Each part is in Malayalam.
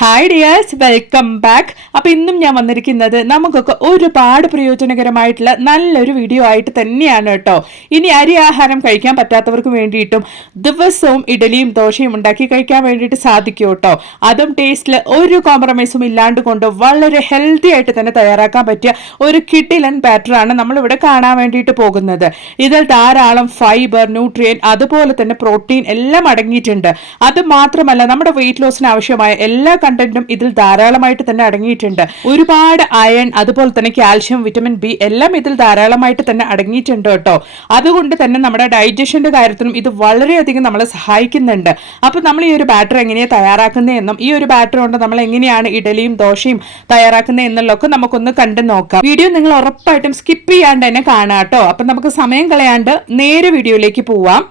ഹായ് ഡിയേഴ്സ് വെൽക്കം ബാക്ക് അപ്പൊ ഇന്നും ഞാൻ വന്നിരിക്കുന്നത് നമുക്കൊക്കെ ഒരുപാട് പ്രയോജനകരമായിട്ടുള്ള നല്ലൊരു വീഡിയോ ആയിട്ട് തന്നെയാണ് കേട്ടോ. ഇനി അരി ആഹാരം കഴിക്കാൻ പറ്റാത്തവർക്ക് വേണ്ടിയിട്ടും ദിവസവും ഇഡലിയും ദോശയും ഉണ്ടാക്കി കഴിക്കാൻ വേണ്ടിയിട്ട് സാധിക്കും കേട്ടോ. അതും ടേസ്റ്റിൽ ഒരു കോംപ്രമൈസും ഇല്ലാണ്ട് കൊണ്ട് വളരെ ഹെൽത്തി ആയിട്ട് തന്നെ തയ്യാറാക്കാൻ പറ്റിയ ഒരു കിട്ടിലൻ ബാറ്ററാണ് നമ്മളിവിടെ കാണാൻ വേണ്ടിയിട്ട് പോകുന്നത്. ഇതിൽ ധാരാളം ഫൈബർ ന്യൂട്രിയൻ അതുപോലെ തന്നെ പ്രോട്ടീൻ എല്ലാം അടങ്ങിയിട്ടുണ്ട്. അത് മാത്രമല്ല നമ്മുടെ വെയിറ്റ് ലോസിന് ആവശ്യമായ എല്ലാ കണ്ടന്റും ഇതിൽ ധാരാളമായിട്ട് തന്നെ അടങ്ങിയിട്ടുണ്ട്. ഒരുപാട് അയൺ അതുപോലെ തന്നെ കാൽഷ്യം വിറ്റമിൻ ബി എല്ലാം ഇതിൽ ധാരാളമായിട്ട് തന്നെ അടങ്ങിയിട്ടുണ്ട് കേട്ടോ. അതുകൊണ്ട് തന്നെ നമ്മുടെ ഡൈജഷന്റെ കാര്യത്തിലും ഇത് വളരെയധികം നമ്മളെ സഹായിക്കുന്നുണ്ട്. അപ്പൊ നമ്മൾ ഈ ഒരു ബാറ്റർ എങ്ങനെയാണ് തയ്യാറാക്കുന്നതെന്നും ഈ ഒരു ബാറ്റർ കൊണ്ട് നമ്മൾ എങ്ങനെയാണ് ഇഡലിയും ദോശയും തയ്യാറാക്കുന്നത് എന്നുള്ളതൊക്കെ നമുക്കൊന്ന് കണ്ടു നോക്കാം. വീഡിയോ നിങ്ങൾ ഉറപ്പായിട്ടും സ്കിപ്പ് ചെയ്യാണ്ട് തന്നെ കാണാം കേട്ടോ. അപ്പൊ നമുക്ക് സമയം കളയാണ്ട് നേരെ വീഡിയോയിലേക്ക് പോവാം.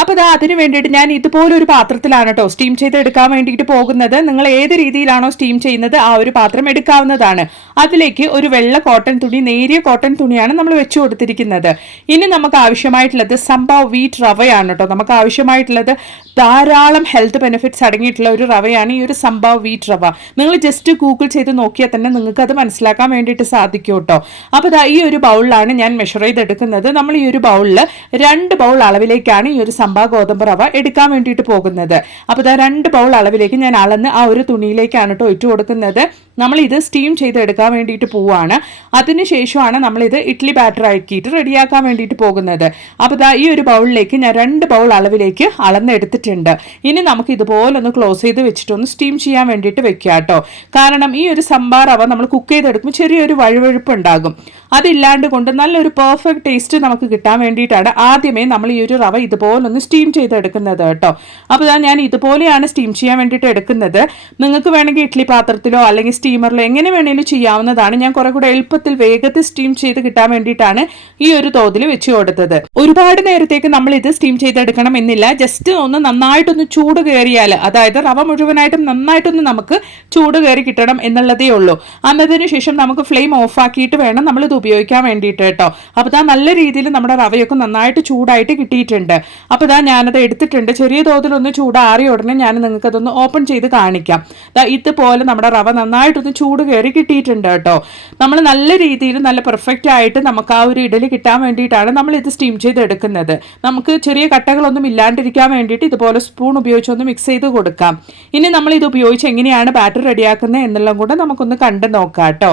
അപ്പൊ ദാ അതിന് വേണ്ടിയിട്ട് ഞാൻ ഇതുപോലെ ഒരു പാത്രത്തിലാണ് കേട്ടോ സ്റ്റീം ചെയ്ത് എടുക്കാൻ വേണ്ടിയിട്ട് പോകുന്നത്. നിങ്ങൾ ഏത് രീതിയിലാണോ സ്റ്റീം ചെയ്യുന്നത് ആ ഒരു പാത്രം എടുക്കാവുന്നതാണ്. അതിലേക്ക് ഒരു വെള്ള കോട്ടൺ തുണി നേരിയ കോട്ടൺ തുണിയാണ് നമ്മൾ വെച്ചു കൊടുത്തിരിക്കുന്നത്. ഇനി നമുക്ക് ആവശ്യമായിട്ടുള്ളത് സംഭവ് വീറ്റ് റവയാണ് കേട്ടോ നമുക്ക് ആവശ്യമായിട്ടുള്ളത് ധാരാളം ഹെൽത്ത് ബെനിഫിറ്റ്സ് അടങ്ങിയിട്ടുള്ള ഒരു റവയാണ് ഈ ഒരു സംഭവ് വീറ്റ് റവ. നിങ്ങൾ ജസ്റ്റ് ഗൂഗിൾ ചെയ്ത് നോക്കിയാൽ തന്നെ നിങ്ങൾക്ക് അത് മനസ്സിലാക്കാൻ വേണ്ടിയിട്ട് സാധിക്കും കേട്ടോ അപ്പോൾ ദാ ഈ ഒരു ബൗളിലാണ് ഞാൻ മെഷർ ചെയ്തെടുക്കുന്നത്. നമ്മൾ ഈ ഒരു ബൗളിൽ രണ്ട് ബൗൾ അളവിലേക്കാണ് ഈ ഒരു സംഭവ ഗോതമ്പ് റവ എടുക്കാൻ വേണ്ടിയിട്ട് പോകുന്നത്. അപ്പോൾ ഇതാ രണ്ട് ബൗൾ അളവിലേക്ക് ഞാൻ അളന്ന് ആ ഒരു തുണിയിലേക്കാണ് കേട്ടോ ഇട്ട് കൊടുക്കുന്നത്. നമ്മൾ ഇത് സ്റ്റീം ചെയ്ത് എടുക്കാൻ വേണ്ടിയിട്ട് പോവുകയാണ് അതിനുശേഷമാണ് നമ്മളിത് ഇഡ്ഡലി ബാറ്റർ ആക്കിയിട്ട് റെഡിയാക്കാൻ വേണ്ടിയിട്ട് പോകുന്നത്. അപ്പോൾ ഇതാ ഈ ഒരു ബൗളിലേക്ക് ഞാൻ രണ്ട് ബൗൾ അളവിലേക്ക് അളന്നെടുത്തിട്ടുണ്ട് ഇനി നമുക്ക് ഇതുപോലെ ഒന്ന് ക്ലോസ് ചെയ്ത് വെച്ചിട്ടൊന്ന് സ്റ്റീം ചെയ്യാൻ വേണ്ടിയിട്ട് വെക്കുക കേട്ടോ കാരണം ഈ ഒരു സമ്പാർ അവ നമ്മൾ കുക്ക് ചെയ്തെടുക്കുമ്പോൾ ചെറിയൊരു വഴുവഴുപ്പ് ഉണ്ടാകും. അതില്ലാണ്ട് കൊണ്ട് നല്ലൊരു പെർഫെക്റ്റ് ടേസ്റ്റ് നമുക്ക് കിട്ടാൻ വേണ്ടിയിട്ടാണ് ആദ്യമേ നമ്മൾ ഈ ഒരു റവ ഇതുപോലൊന്ന് സ്റ്റീം ചെയ്തെടുക്കുന്നത് കേട്ടോ. അപ്പോൾ ഞാൻ ഇതുപോലെയാണ് സ്റ്റീം ചെയ്യാൻ വേണ്ടിയിട്ട് എടുക്കുന്നത്. നിങ്ങൾക്ക് വേണമെങ്കിൽ ഇഡ്ഡലി പാത്രത്തിലോ അല്ലെങ്കിൽ സ്റ്റീമറിലോ എങ്ങനെ വേണമെങ്കിലും ചെയ്യാവുന്നതാണ്. ഞാൻ കുറെ കൂടെ എളുപ്പത്തിൽ വേഗത്തിൽ സ്റ്റീം ചെയ്ത് കിട്ടാൻ വേണ്ടിയിട്ടാണ് ഈ ഒരു തോതിൽ വെച്ച് കൊടുത്തത്. ഒരുപാട് നേരത്തേക്ക് നമ്മൾ ഇത് സ്റ്റീം ചെയ്തെടുക്കണം എന്നില്ല. ജസ്റ്റ് ഒന്ന് നന്നായിട്ടൊന്ന് ചൂട് കയറിയാൽ അതായത് റവ മുഴുവനായിട്ടും നന്നായിട്ടൊന്ന് നമുക്ക് ചൂട് കയറി കിട്ടണം എന്നുള്ളതേ ഉള്ളൂ. അന്നതിന് ശേഷം നമുക്ക് ഫ്ലെയിം ഓഫ് ആക്കിയിട്ട് വേണം നമ്മൾ ഇത് ഉപയോഗിക്കാൻ വേണ്ടിയിട്ട് കേട്ടോ. അപ്പോൾ ഇതാ നല്ല രീതിയിൽ നമ്മുടെ റവയൊക്കെ നന്നായിട്ട് ചൂടായിട്ട് കിട്ടിയിട്ടുണ്ട്. അപ്പോൾ ഇതാ ഞാനത് എടുത്തിട്ടുണ്ട്. ചെറിയ തോതിൽ ഒന്ന് ചൂടാറിയ ഉടനെ ഞാൻ നിങ്ങൾക്ക് അതൊന്ന് ഓപ്പൺ ചെയ്ത് കാണിക്കാം. ദാ ഇതുപോലെ നമ്മുടെ റവ നന്നായിട്ടൊന്ന് ചൂട് കയറി കിട്ടിയിട്ടുണ്ട് കേട്ടോ. നമ്മൾ നല്ല രീതിയിൽ നല്ല പെർഫെക്റ്റ് ആയിട്ട് നമുക്ക് ആ ഒരു ഇഡലി കിട്ടാൻ വേണ്ടിയിട്ടാണ് നമ്മൾ ഇത് സ്റ്റീം ചെയ്ത് എടുക്കുന്നത് നമുക്ക് ചെറിയ കട്ടകളൊന്നും ഇല്ലാണ്ടിരിക്കാൻ വേണ്ടിയിട്ട് ഇതുപോലെ സ്പൂൺ ഉപയോഗിച്ച് ഒന്ന് മിക്സ് ചെയ്ത് കൊടുക്കാം. ഇനി നമ്മൾ ഇത് ഉപയോഗിച്ച് എങ്ങനെയാണ് ബാറ്റർ റെഡിയാക്കുന്നത് എന്നെല്ലാം കൂടെ നമുക്കൊന്ന് കണ്ടു നോക്കാം കേട്ടോ.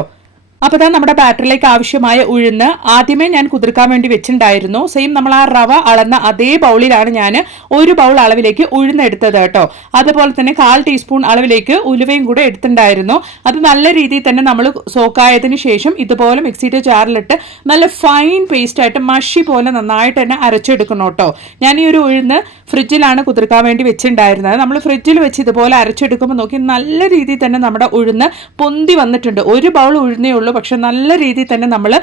അപ്പോൾ ഇതാ നമ്മുടെ ബാറ്ററിലേക്ക് ആവശ്യമായ ഉഴുന്ന് ആദ്യമേ ഞാൻ കുതിർക്കാൻ വേണ്ടി വെച്ചിട്ടുണ്ടായിരുന്നു സെയിം നമ്മൾ ആ റവ അളന്ന അതേ ബൗളിലാണ് ഞാൻ ഒരു ബൗൾ അളവിലേക്ക് ഉഴുന്ന് എടുത്തത് കേട്ടോ. അതുപോലെ തന്നെ കാൽ ടീസ്പൂൺ അളവിലേക്ക് ഉലുവയും കൂടെ എടുത്തിട്ടുണ്ടായിരുന്നു അത് നല്ല രീതിയിൽ തന്നെ നമ്മൾ സോക്കായതിനു ശേഷം ഇതുപോലെ മിക്സിയുടെ ജാറിലിട്ട് നല്ല ഫൈൻ പേസ്റ്റ് ആയിട്ട് മഷി പോലെ നന്നായിട്ട് തന്നെ അരച്ചെടുക്കണം കേട്ടോ. ഞാൻ ഈ ഒരു ഉഴുന്ന് ഫ്രിഡ്ജിലാണ് കുതിർക്കാൻ വേണ്ടി വെച്ചിട്ടുണ്ടായിരുന്നത് നമ്മൾ ഫ്രിഡ്ജിൽ വെച്ച് ഇതുപോലെ അരച്ചെടുക്കുമ്പോൾ നോക്കി നല്ല രീതിയിൽ തന്നെ നമ്മുടെ ഉഴുന്ന് പൊന്തി വന്നിട്ടുണ്ട്. ഒരു ബൗൾ ഉഴുന്നേ ഉള്ളൂ. പക്ഷെ നല്ല രീതിയിൽ തന്നെ നമ്മൾ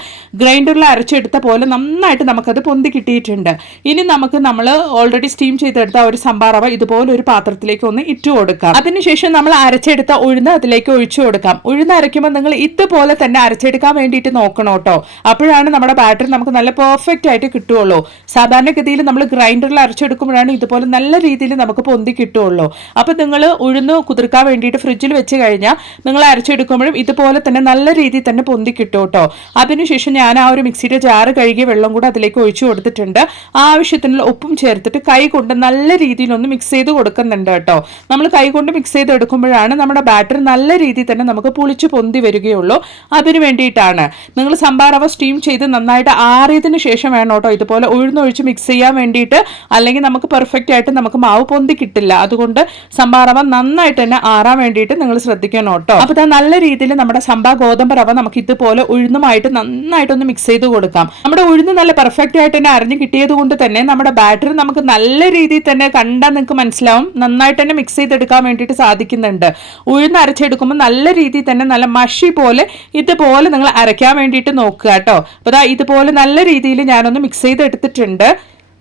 ഗ്രൈൻഡറിൽ അരച്ചെടുത്ത പോലെ നന്നായിട്ട് നമുക്കത് പൊന്തി കിട്ടിയിട്ടുണ്ട്. ഇനി നമുക്ക് നമ്മൾ ഓൾറെഡി സ്റ്റീം ചെയ്തെടുത്ത ഒരു സംഭാറവ ഇതുപോലെ ഒരു പാത്രത്തിലേക്ക് ഒന്ന് ഇട്ട് കൊടുക്കാം. അതിനുശേഷം നമ്മൾ അരച്ചെടുത്ത ഉഴുന്ന് അതിലേക്ക് ഒഴിച്ചു കൊടുക്കാം. ഉഴുന്ന് അരയ്ക്കുമ്പോൾ നിങ്ങൾ ഇതുപോലെ തന്നെ അരച്ചെടുക്കാൻ വേണ്ടിയിട്ട് നോക്കണം കേട്ടോ. അപ്പോഴാണ് നമ്മുടെ ബാറ്ററി നമുക്ക് നല്ല പെർഫെക്റ്റ് ആയിട്ട് കിട്ടുകയുള്ളൂ. സാധാരണഗതിയിൽ നമ്മൾ ഗ്രൈൻഡറിൽ അരച്ചെടുക്കുമ്പോഴാണ് ഇതുപോലെ നല്ല രീതിയിൽ നമുക്ക് പൊന്തി കിട്ടുകയുള്ളൂ. അപ്പോൾ നിങ്ങൾ ഉഴുന്ന് കുതിർക്കാൻ വേണ്ടിയിട്ട് ഫ്രിഡ്ജിൽ വെച്ച് കഴിഞ്ഞാൽ നിങ്ങൾ അരച്ചെടുക്കുമ്പോഴും ഇതുപോലെ തന്നെ നല്ല രീതിയിൽ തന്നെ പൊന്തി കിട്ടും കേട്ടോ അതിനുശേഷം ഞാൻ ആ ഒരു മിക്സിയുടെ ജാറ് കഴുകിയ വെള്ളം കൂടെ അതിലേക്ക് ഒഴിച്ചു കൊടുത്തിട്ടുണ്ട്. ആവശ്യത്തിനുള്ള ഉപ്പും ചേർത്തിട്ട് കൈ കൊണ്ട് നല്ല രീതിയിൽ ഒന്ന് മിക്സ് ചെയ്ത് കൊടുക്കുന്നുണ്ട് കേട്ടോ. നമ്മൾ കൈ കൊണ്ട് മിക്സ് ചെയ്ത് എടുക്കുമ്പോഴാണ് നമ്മുടെ ബാറ്റർ നല്ല രീതിയിൽ തന്നെ നമുക്ക് പുളിച്ച് പൊന്തി വരികയുള്ളൂ. അതിനു വേണ്ടിയിട്ടാണ്. നിങ്ങൾ സംഭാറവ സ്റ്റീം ചെയ്ത് നന്നായിട്ട് ആറിയതിന് ശേഷം വേണം കേട്ടോ ഇതുപോലെ ഉഴുന്നൊഴിച്ച് മിക്സ് ചെയ്യാൻ വേണ്ടിയിട്ട്. അല്ലെങ്കിൽ നമുക്ക് പെർഫെക്റ്റ് ആയിട്ട് നമുക്ക് മാവ് പൊന്തി കിട്ടില്ല. അതുകൊണ്ട് സംഭാറവ നന്നായിട്ട് തന്നെ ആറാൻ വേണ്ടിയിട്ട് നിങ്ങൾ ശ്രദ്ധിക്കണം കേട്ടോ. അപ്പോൾ നല്ല രീതിയിൽ നമ്മുടെ സംഭാ ഗോതമ്പ് റവ നമുക്ക് ഇതുപോലെ ഉഴുന്നുമായിട്ട് നന്നായിട്ടൊന്ന് മിക്സ് ചെയ്ത് കൊടുക്കാം. നമ്മുടെ ഉഴുന്ന് നല്ല പെർഫെക്റ്റ് ആയിട്ട് തന്നെ അരിഞ്ഞ് കിട്ടിയത് കൊണ്ട് തന്നെ നമ്മുടെ ബാറ്ററി നമുക്ക് നല്ല രീതിയിൽ തന്നെ കണ്ടാൽ നിങ്ങൾക്ക് മനസ്സിലാവും. നന്നായിട്ട് തന്നെ മിക്സ് ചെയ്തെടുക്കാൻ വേണ്ടിയിട്ട് സാധിക്കുന്നുണ്ട്. ഉഴുന്ന് അരച്ചെടുക്കുമ്പോൾ നല്ല രീതിയിൽ തന്നെ നല്ല മഷി പോലെ ഇതുപോലെ നിങ്ങൾ അരയ്ക്കാൻ വേണ്ടിയിട്ട് നോക്കുക കേട്ടോ. അപ്പോൾ ഇതുപോലെ നല്ല രീതിയിൽ ഞാനൊന്ന് മിക്സ് ചെയ്ത് എടുത്തിട്ടുണ്ട്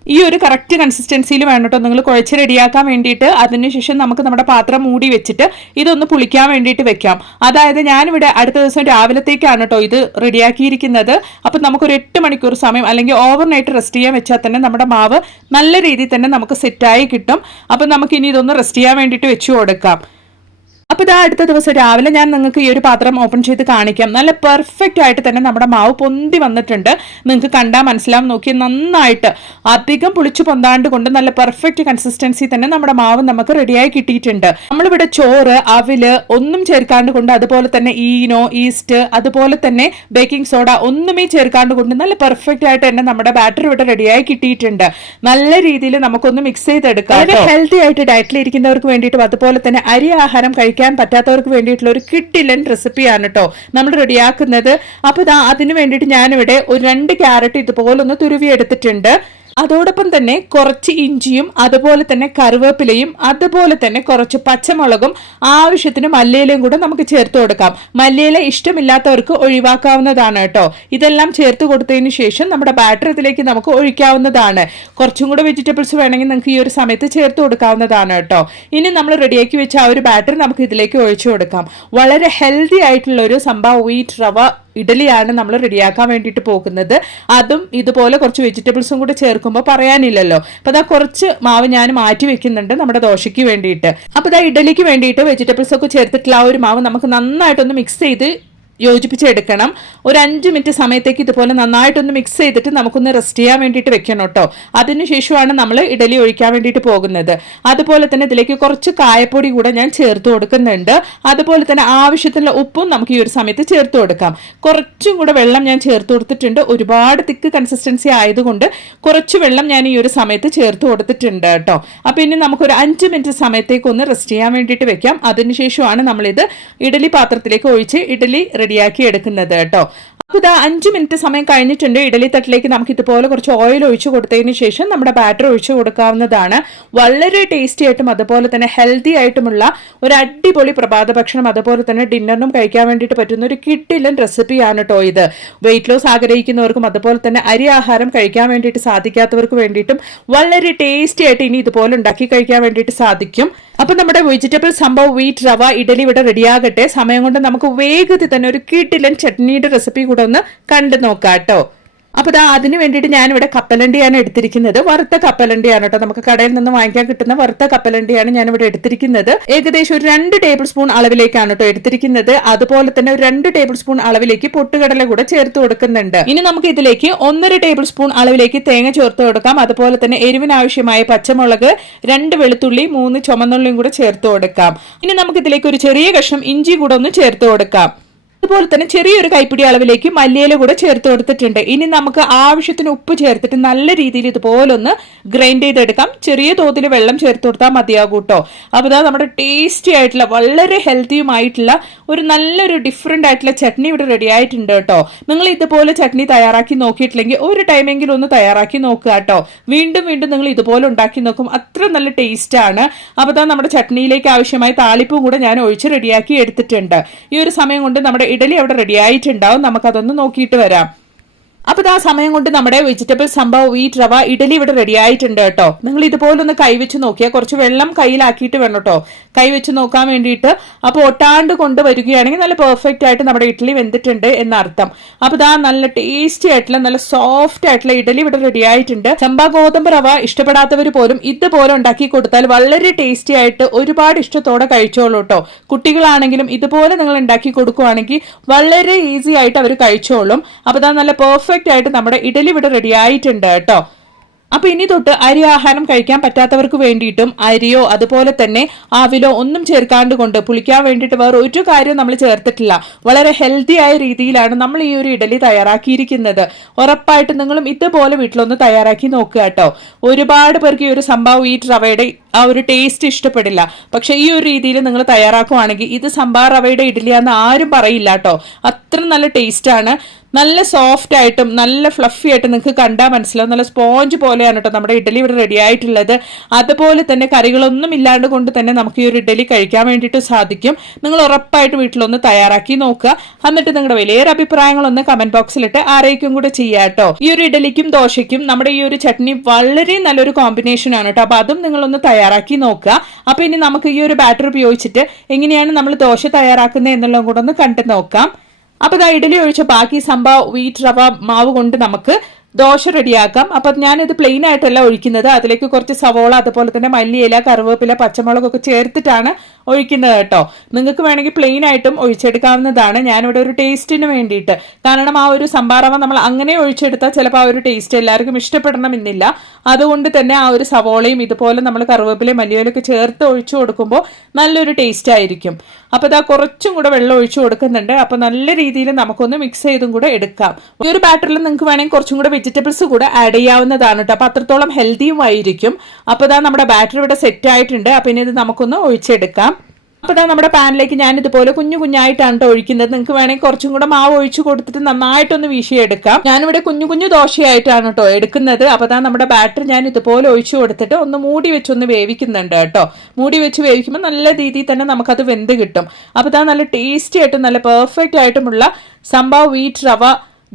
ഈ ഒരു കറക്റ്റ് കൺസിസ്റ്റൻസിയിൽ വേണം കേട്ടോ നിങ്ങൾ കുഴച്ച് റെഡിയാക്കാൻ വേണ്ടിയിട്ട് അതിനുശേഷം നമുക്ക് നമ്മുടെ പാത്രം മൂടി വെച്ചിട്ട് ഇതൊന്ന് പുളിക്കാൻ വേണ്ടിയിട്ട് വെക്കാം. അതായത് ഞാനിവിടെ അടുത്ത ദിവസം രാവിലത്തേക്കാണ് കേട്ടോ ഇത് റെഡിയാക്കിയിരിക്കുന്നത് അപ്പം നമുക്കൊരു എട്ട് മണിക്കൂർ സമയം അല്ലെങ്കിൽ ഓവർനൈറ്റ് റെസ്റ്റ് ചെയ്യാൻ വെച്ചാൽ തന്നെ നമ്മുടെ മാവ് നല്ല രീതിയിൽ തന്നെ നമുക്ക് സെറ്റായി കിട്ടും. അപ്പം നമുക്കിനി ഇതൊന്ന് റെസ്റ്റ് ചെയ്യാൻ വേണ്ടിയിട്ട് വെച്ചു കൊടുക്കാം. അപ്പോൾ ഇതാ അടുത്ത ദിവസം രാവിലെ ഞാൻ നിങ്ങൾക്ക് ഈ ഒരു പാത്രം ഓപ്പൺ ചെയ്ത് കാണിക്കാം. നല്ല പെർഫെക്റ്റ് ആയിട്ട് തന്നെ നമ്മുടെ മാവ് പൊന്തി വന്നിട്ടുണ്ട്. നിങ്ങൾക്ക് കണ്ടാൽ മനസ്സിലാവും. നോക്കി നന്നായിട്ട് അധികം പുളിച്ചു പൊന്താണ്ട് കൊണ്ട് നല്ല പെർഫെക്റ്റ് കൺസിസ്റ്റൻസി തന്നെ നമ്മുടെ മാവ് നമുക്ക് റെഡിയായി കിട്ടിയിട്ടുണ്ട്. നമ്മളിവിടെ ചോറ് അവിൽ ഒന്നും ചേർക്കാണ്ട് കൊണ്ട് അതുപോലെ തന്നെ ഈനോ ഈസ്റ്റ് അതുപോലെ തന്നെ ബേക്കിംഗ് സോഡ ഒന്നുമേ ചേർക്കാണ്ട് കൊണ്ട് നല്ല പെർഫെക്റ്റ് ആയിട്ട് തന്നെ നമ്മുടെ ബാറ്റർ ഇവിടെ റെഡിയായി കിട്ടിയിട്ടുണ്ട്. നല്ല രീതിയിൽ നമുക്കൊന്ന് മിക്സ് ചെയ്തെടുക്കാം. വളരെ ഹെൽത്തി ആയിട്ട് ഡയറ്റിൽ ഇരിക്കുന്നവർക്ക് വേണ്ടിയിട്ടും അതുപോലെ തന്നെ അരി ആഹാരം കഴിക്കാൻ പറ്റാത്തവർക്ക് വേണ്ടിയിട്ടുള്ള ഒരു കിട്ടിലൻ റെസിപ്പിയാണ് കേട്ടോ നമ്മൾ റെഡിയാക്കുന്നത്. അപ്പോൾ ഇതാ അതിന് വേണ്ടിയിട്ട് ഞാനിവിടെ ഒരു രണ്ട് ക്യാരറ്റ് ഇതുപോലൊന്ന് തുരുവി എടുത്തിട്ടുണ്ട് അതോടൊപ്പം തന്നെ കുറച്ച് ഇഞ്ചിയും അതുപോലെ തന്നെ കറിവേപ്പിലയും അതുപോലെ തന്നെ കുറച്ച് പച്ചമുളകും ആവശ്യത്തിന് മല്ലിയിലയും കൂടെ നമുക്ക് ചേർത്ത് കൊടുക്കാം. മല്ലിയില ഇഷ്ടമില്ലാത്തവർക്ക് ഒഴിവാക്കാവുന്നതാണ് കേട്ടോ. ഇതെല്ലാം ചേർത്ത് കൊടുത്തതിന് ശേഷം നമ്മുടെ ബാറ്റർ ഇതിലേക്ക് നമുക്ക് ഒഴിക്കാവുന്നതാണ്. കുറച്ചും കൂടെ വെജിറ്റബിൾസ് വേണമെങ്കിൽ നിങ്ങൾക്ക് ഈ ഒരു സമയത്ത് ചേർത്ത് കൊടുക്കാവുന്നതാണ് കേട്ടോ. ഇനി നമ്മൾ റെഡിയാക്കി വെച്ച ആ ഒരു ബാറ്റർ നമുക്ക് ഇതിലേക്ക് ഒഴിച്ചു കൊടുക്കാം. വളരെ ഹെൽത്തി ആയിട്ടുള്ള ഒരു സംഭവം വീറ്റ് റവ ഇഡലിയാണ് നമ്മൾ റെഡിയാക്കാൻ വേണ്ടിയിട്ട് പോകുന്നത്. അതും ഇതുപോലെ കുറച്ച് വെജിറ്റബിൾസും കൂടെ ചേർക്കുമ്പോൾ പറയാനില്ലല്ലോ. അപ്പോൾ അതാ കുറച്ച് മാവ് ഞാൻ മാറ്റി വെക്കുന്നുണ്ട് നമ്മുടെ ദോശയ്ക്ക് വേണ്ടിയിട്ട്. അപ്പോൾ ഇതാ ഇഡലിക്ക് വേണ്ടിയിട്ട് വെജിറ്റബിൾസ് ഒക്കെ ചേർത്തിട്ടുള്ള ആ ഒരു മാവ് നമുക്ക് നന്നായിട്ടൊന്ന് മിക്സ് ചെയ്ത് യോജിപ്പിച്ചെടുക്കണം. ഒരു അഞ്ച് മിനിറ്റ് സമയത്തേക്ക് ഇതുപോലെ നന്നായിട്ടൊന്ന് മിക്സ് ചെയ്തിട്ട് നമുക്കൊന്ന് റെസ്റ്റ് ചെയ്യാൻ വേണ്ടിയിട്ട് വെക്കണം കേട്ടോ. അതിനുശേഷമാണ് നമ്മൾ ഇഡലി ഒഴിക്കാൻ വേണ്ടിയിട്ട് പോകുന്നത്. അതുപോലെ തന്നെ ഇതിലേക്ക് കുറച്ച് കായപ്പൊടി കൂടെ ഞാൻ ചേർത്ത് കൊടുക്കുന്നുണ്ട്. അതുപോലെ തന്നെ ആവശ്യത്തിനുള്ള ഉപ്പും നമുക്ക് ഈ ഒരു സമയത്ത് ചേർത്ത് കൊടുക്കാം. കുറച്ചും കൂടെ വെള്ളം ഞാൻ ചേർത്ത് കൊടുത്തിട്ടുണ്ട്. ഒരുപാട് തിക്ക് കൺസിസ്റ്റൻസി ആയതുകൊണ്ട് കുറച്ച് വെള്ളം ഞാൻ ഈ ഒരു സമയത്ത് ചേർത്ത് കൊടുത്തിട്ടുണ്ട് കേട്ടോ. അപ്പോൾ ഇനി നമുക്കൊരു അഞ്ച് മിനിറ്റ് സമയത്തേക്ക് ഒന്ന് റെസ്റ്റ് ചെയ്യാൻ വേണ്ടിയിട്ട് വെക്കാം. അതിനുശേഷമാണ് നമ്മളിത് ഇഡലി പാത്രത്തിലേക്ക് ഒഴിച്ച് ഇഡലി റെഡിയാക്കി എടുക്കുന്നത് കേട്ടോ. അപ്പോൾ ഇതാ അഞ്ച് മിനിറ്റ് സമയം കഴിഞ്ഞിട്ടുണ്ട്. ഇഡലി തട്ടിലേക്ക് നമുക്ക് ഇതുപോലെ കുറച്ച് ഓയിൽ ഒഴിച്ചു കൊടുത്തതിന് ശേഷം നമ്മുടെ ബാറ്റർ ഒഴിച്ചു കൊടുക്കാവുന്നതാണ്. വളരെ ടേസ്റ്റി ആയിട്ടും അതുപോലെ തന്നെ ഹെൽത്തി ആയിട്ടുമുള്ള ഒരു അടിപൊളി പ്രഭാത ഭക്ഷണം അതുപോലെ തന്നെ ഡിന്നറിനും കഴിക്കാൻ വേണ്ടിയിട്ട് പറ്റുന്ന ഒരു കിട്ടില്ലൻ റെസിപ്പിയാണ് കേട്ടോ ഇത്. വെയിറ്റ് ലോസ് ആഗ്രഹിക്കുന്നവർക്കും അതുപോലെ തന്നെ അരി ആഹാരം കഴിക്കാൻ വേണ്ടിയിട്ട് സാധിക്കാത്തവർക്ക് വേണ്ടിയിട്ടും വളരെ ടേസ്റ്റി ആയിട്ട് ഇനി ഇതുപോലെ ഉണ്ടാക്കി കഴിക്കാൻ വേണ്ടിയിട്ട് സാധിക്കും. അപ്പൊ നമ്മുടെ വെജിറ്റബിൾ സംഭവം വീറ്റ് റവ ഇഡലി ഇവിടെ റെഡിയാകട്ടെ സമയം കൊണ്ട് നമുക്ക് വേഗത്തിൽ തന്നെ ഒരു കിട്ടിലൻ ചട്നിയുടെ റെസിപ്പി കൂടെ ഒന്ന് കണ്ടു നോക്കാം കേട്ടോ അപ്പോൾ ദാ അതിന് വേണ്ടിയിട്ട് ഞാനിവിടെ കപ്പലണ്ടിയാണ് എടുത്തിരിക്കുന്നത്. വറുത്ത കപ്പലണ്ടിയാണ് കേട്ടോ. നമുക്ക് കടയിൽ നിന്ന് വാങ്ങിക്കാൻ കിട്ടുന്ന വറുത്ത കപ്പലണ്ടിയാണ് ഞാനിവിടെ എടുത്തിരിക്കുന്നത്. ഏകദേശം ഒരു രണ്ട് ടേബിൾ സ്പൂൺ അളവിലേക്കാണ് കേട്ടോ എടുത്തിരിക്കുന്നത്. അതുപോലെ തന്നെ ഒരു രണ്ട് ടേബിൾ സ്പൂൺ അളവിലേക്ക് പൊട്ടുകടല കൂടെ ചേർത്ത് കൊടുക്കുന്നുണ്ട്. ഇനി നമുക്ക് ഇതിലേക്ക് ഒന്നര ടേബിൾ സ്പൂൺ അളവിലേക്ക് തേങ്ങ ചേർത്ത് കൊടുക്കാം. അതുപോലെ തന്നെ എരിവിനാവശ്യമായ പച്ചമുളക് രണ്ട് വെളുത്തുള്ളി മൂന്ന് ചുമന്നുള്ളിയും കൂടെ ചേർത്ത് കൊടുക്കാം. ഇനി നമുക്ക് ഇതിലേക്ക് ഒരു ചെറിയ കഷ്ണം ഇഞ്ചി കൂടെ ഒന്ന് ചേർത്ത് കൊടുക്കാം. അതുപോലെ തന്നെ ചെറിയൊരു കൈപ്പിടി അളവിലേക്ക് മല്ലിയില കൂടെ ചേർത്ത് കൊടുത്തിട്ടുണ്ട്. ഇനി നമുക്ക് ആവശ്യത്തിന് ഉപ്പ് ചേർത്തിട്ട് നല്ല രീതിയിൽ ഇതുപോലെ ഒന്ന് ഗ്രൈൻഡ് ചെയ്തെടുക്കാം. ചെറിയ തോതിൽ വെള്ളം ചേർത്ത് കൊടുത്താൽ മതിയാകും കേട്ടോ. അപ്പോൾ ഇതാ നമ്മുടെ ടേസ്റ്റി ആയിട്ടുള്ള വളരെ ഹെൽത്തിയുമായിട്ടുള്ള ഒരു നല്ലൊരു ഡിഫറെന്റ് ആയിട്ടുള്ള ചട്നി ഇവിടെ റെഡി ആയിട്ടുണ്ട് കേട്ടോ. നിങ്ങൾ ഇതുപോലെ ചട്നി തയ്യാറാക്കി നോക്കിയിട്ടില്ലെങ്കിൽ ഒരു ടൈമെങ്കിലും ഒന്ന് തയ്യാറാക്കി നോക്കുക കേട്ടോ. വീണ്ടും വീണ്ടും നിങ്ങൾ ഇതുപോലെ ഉണ്ടാക്കി നോക്കും. അത്ര നല്ല ടേസ്റ്റ് ആണ്. അപ്പോൾ നമ്മുടെ ചട്നിയിലേക്ക് ആവശ്യമായ താളിപ്പും കൂടെ ഞാൻ ഒഴിച്ച് റെഡിയാക്കി എടുത്തിട്ടുണ്ട്. ഈ ഒരു സമയം കൊണ്ട് നമ്മുടെ ഇഡലി അവിടെ റെഡി ആയിട്ടുണ്ടാവും. നമുക്കതൊന്ന് നോക്കിയിട്ട് വരാം. അപ്പോൾ ആ സമയം കൊണ്ട് നമ്മുടെ വെജിറ്റബിൾ സംഭവം ഈ റവ ഇഡലി ഇവിടെ റെഡി ആയിട്ടുണ്ട് കേട്ടോ. നിങ്ങൾ ഇതുപോലൊന്ന് കൈവച്ച് നോക്കിയാൽ കുറച്ച് വെള്ളം കയ്യിലാക്കിയിട്ട് വേണം കേട്ടോ. കൈവച്ച് നോക്കാൻ വേണ്ടിയിട്ട് അപ്പോൾ ഒട്ടാണ്ട് കൊണ്ട് വരികയാണെങ്കിൽ നല്ല പെർഫെക്റ്റ് ആയിട്ട് നമ്മുടെ ഇഡ്ഡലി വെന്തിട്ടുണ്ട് എന്നർത്ഥം. അപ്പൊ ഇതാ നല്ല ടേസ്റ്റി ആയിട്ടുള്ള നല്ല സോഫ്റ്റ് ആയിട്ടുള്ള ഇഡ്ഡലി ഇവിടെ റെഡി ആയിട്ടുണ്ട്. ചമ്പാ ഗോതമ്പ് റവ ഇഷ്ടപ്പെടാത്തവർ പോലും ഇതുപോലെ ഉണ്ടാക്കി കൊടുത്താൽ വളരെ ടേസ്റ്റി ആയിട്ട് ഒരുപാട് ഇഷ്ടത്തോടെ കഴിച്ചോളൂ കേട്ടോ. കുട്ടികളാണെങ്കിലും ഇതുപോലെ നിങ്ങൾ ഉണ്ടാക്കി കൊടുക്കുവാണെങ്കിൽ വളരെ ഈസി ആയിട്ട് അവർ കഴിച്ചോളും. അപ്പൊ ഇതാ നല്ല പെർഫെക്റ്റ് ആയിട്ട് നമ്മുടെ ഇഡലി ഇവിടെ റെഡി ആയിട്ടുണ്ട് കേട്ടോ. അപ്പൊ ഇനി തൊട്ട് അരി ആഹാരം കഴിക്കാൻ പറ്റാത്തവർക്ക് വേണ്ടിയിട്ടും അരിയോ അതുപോലെ തന്നെ ആവിലോ ഒന്നും ചേർക്കാണ്ട് കൊണ്ട് പുളിക്കാൻ വേണ്ടിയിട്ട് വേറെ ഒരു കാര്യവും നമ്മൾ ചേർത്തിട്ടില്ല. വളരെ ഹെൽത്തി ആയ രീതിയിലാണ് നമ്മൾ ഈ ഒരു ഇഡലി തയ്യാറാക്കിയിരിക്കുന്നത്. ഉറപ്പായിട്ട് നിങ്ങളും ഇതുപോലെ വീട്ടിലൊന്ന് തയ്യാറാക്കി നോക്കുക കേട്ടോ. ഒരുപാട് പേർക്ക് ഈ ഒരു സംഭവം ഈ റവയുടെ ആ ഒരു ടേസ്റ്റ് ഇഷ്ടപ്പെടില്ല. പക്ഷെ ഈ ഒരു രീതിയിൽ നിങ്ങൾ തയ്യാറാക്കുവാണെങ്കിൽ ഇത് സംഭാർ റവയുടെ ഇഡലിയാന്ന് ആരും പറയില്ല കേട്ടോ. അത്ര നല്ല ടേസ്റ്റ് ആണ്. നല്ല സോഫ്റ്റ് ആയിട്ടും നല്ല ഫ്ലഫി ആയിട്ടും നിങ്ങൾക്ക് കണ്ടാൽ മനസ്സിലാവും. നല്ല സ്പോഞ്ച് പോലെയാണ് കേട്ടോ നമ്മുടെ ഇഡലി ഇവിടെ റെഡി ആയിട്ടുള്ളത്. അതുപോലെ തന്നെ കറികളൊന്നും ഇല്ലാണ്ട് കൊണ്ട് തന്നെ നമുക്ക് ഈ ഒരു ഇഡലി കഴിക്കാൻ വേണ്ടിയിട്ട് സാധിക്കും. നിങ്ങൾ ഉറപ്പായിട്ട് വീട്ടിലൊന്ന് തയ്യാറാക്കി നോക്കുക. എന്നിട്ട് നിങ്ങളുടെ വലിയൊരു അഭിപ്രായങ്ങളൊന്ന് കമന്റ് ബോക്സിലിട്ട് ആരേക്കും കൂടെ ചെയ്യാം കേട്ടോ ഈ ഒരു ഇഡലിക്കും ദോശയ്ക്കും നമ്മുടെ ഈ ഒരു ചട്നി വളരെ നല്ലൊരു കോമ്പിനേഷൻ ആണ് കേട്ടോ അപ്പൊ അതും നിങ്ങളൊന്ന് തയ്യാറാക്കി നോക്കുക. അപ്പൊ ഇനി നമുക്ക് ഈ ഒരു ബാറ്റർ ഉപയോഗിച്ചിട്ട് എങ്ങനെയാണ് നമ്മൾ ദോശ തയ്യാറാക്കുന്നത് എന്നുള്ളതും കൂടെ ഒന്ന് കണ്ടു നോക്കാം. അപ്പൊ ഇതാ ഇഡലി ഒഴിച്ച ബാക്കി സംഭവ വീറ്റ് റവ മാവ് കൊണ്ട് നമുക്ക് ദോശ റെഡിയാക്കാം. അപ്പം ഞാനിത് പ്ലെയിൻ ആയിട്ടല്ല ഒഴിക്കുന്നത്. അതിലേക്ക് കുറച്ച് സവോള അതുപോലെ തന്നെ മല്ലിയില കറിവേപ്പില പച്ചമുളകൊക്കെ ചേർത്തിട്ടാണ് ഒഴിക്കുന്നത് കേട്ടോ. നിങ്ങൾക്ക് വേണമെങ്കിൽ പ്ലെയിൻ ആയിട്ടും ഒഴിച്ചെടുക്കാവുന്നതാണ്. ഞാനിവിടെ ഒരു ടേസ്റ്റിന് വേണ്ടിയിട്ട്. കാരണം ആ ഒരു സംഭാറവ നമ്മൾ അങ്ങനെ ഒഴിച്ചെടുത്താൽ ചിലപ്പോൾ ആ ഒരു ടേസ്റ്റ് എല്ലാവർക്കും ഇഷ്ടപ്പെടണമെന്നില്ല. അതുകൊണ്ട് തന്നെ ആ ഒരു സവോളയും ഇതുപോലെ നമ്മൾ കറുവേപ്പിലയും മല്ലിയോലൊക്കെ ചേർത്ത് ഒഴിച്ചു കൊടുക്കുമ്പോൾ നല്ലൊരു ടേസ്റ്റ് ആയിരിക്കും. അപ്പോൾ ഇതാ കുറച്ചും കൂടെ വെള്ളം ഒഴിച്ചു കൊടുക്കുന്നുണ്ട്. അപ്പോൾ നല്ല രീതിയിൽ നമുക്കൊന്ന് മിക്സ് ചെയ്തും കൂടെ എടുക്കാം. ഈ ഒരു ബാറ്ററിൽ നിങ്ങൾക്ക് വേണമെങ്കിൽ കുറച്ചും കൂടെ വെജിറ്റബിൾസ് കൂടെ ആഡ് ചെയ്യാവുന്നതാണ് കേട്ടോ. അപ്പോൾ അത്രത്തോളം ഹെൽത്തിയും ആയിരിക്കും. അപ്പോൾ ഇതാ നമ്മുടെ ബാറ്ററി ഇവിടെ സെറ്റ് ആയിട്ടുണ്ട്. അപ്പോൾ ഇനി ഇത് നമുക്കൊന്ന് ഒഴിച്ചെടുക്കാം. അപ്പോൾ ഇതാ നമ്മുടെ പാനിലേക്ക് ഞാൻ ഇതുപോലെ കുഞ്ഞു കുഞ്ഞായിട്ടാണ് കേട്ടോ ഒഴിക്കുന്നത്. നിങ്ങൾക്ക് വേണമെങ്കിൽ കുറച്ചും കൂടെ മാവ് ഒഴിച്ചു കൊടുത്തിട്ട് നന്നായിട്ടൊന്ന് വീശിയെടുക്കാം. ഞാനിവിടെ കുഞ്ഞു കുഞ്ഞു ദോശയായിട്ടാണ് കേട്ടോ എടുക്കുന്നത്. അപ്പോൾ ഇതാ നമ്മുടെ ബാറ്റർ ഞാൻ ഇതുപോലെ ഒഴിച്ചു കൊടുത്തിട്ട് ഒന്ന് മൂടി വെച്ചൊന്ന് വേവിക്കുന്നുണ്ട് കേട്ടോ. മൂടി വെച്ച് വേവിക്കുമ്പോൾ നല്ല രീതിയിൽ തന്നെ നമുക്കത് വെന്ത് കിട്ടും. അപ്പോൾ ഇതാ നല്ല ടേസ്റ്റി ആയിട്ടും നല്ല പെർഫെക്റ്റ് ആയിട്ടുമുള്ള സംഭവ വീറ്റ് റവ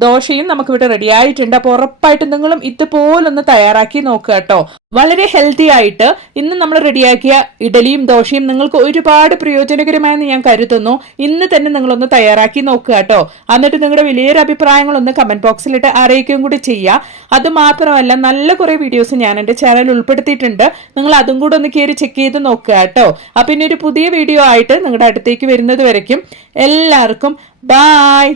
ദോശയും നമുക്കിവിടെ റെഡി ആയിട്ടുണ്ട്. അപ്പോൾ ഉറപ്പായിട്ടും നിങ്ങളും ഇതുപോലൊന്ന് തയ്യാറാക്കി നോക്കുക കേട്ടോ. വളരെ ഹെൽത്തി ആയിട്ട് ഇന്ന് നമ്മൾ റെഡിയാക്കിയ ഇഡലിയും ദോശയും നിങ്ങൾക്ക് ഒരുപാട് പ്രയോജനകരമായെന്ന് ഞാൻ കരുതുന്നു. ഇന്ന് തന്നെ നിങ്ങളൊന്ന് തയ്യാറാക്കി നോക്കുക കേട്ടോ. എന്നിട്ട് നിങ്ങളുടെ വലിയൊരു അഭിപ്രായങ്ങളൊന്ന് കമന്റ് ബോക്സിലിട്ട് അറിയിക്കുകയും കൂടി ചെയ്യുക അത് മാത്രമല്ല നല്ല കുറേ വീഡിയോസ് ഞാൻ എന്റെ ചാനൽ ഉൾപ്പെടുത്തിയിട്ടുണ്ട്. നിങ്ങൾ അതും കൂടെ ഒന്ന് കയറി ചെക്ക് ചെയ്ത് നോക്കുക കേട്ടോ. അപ്പം ഇനി ഒരു പുതിയ വീഡിയോ ആയിട്ട് നിങ്ങളുടെ അടുത്തേക്ക് വരുന്നത് വരയ്ക്കും. എല്ലാവർക്കും ബായ്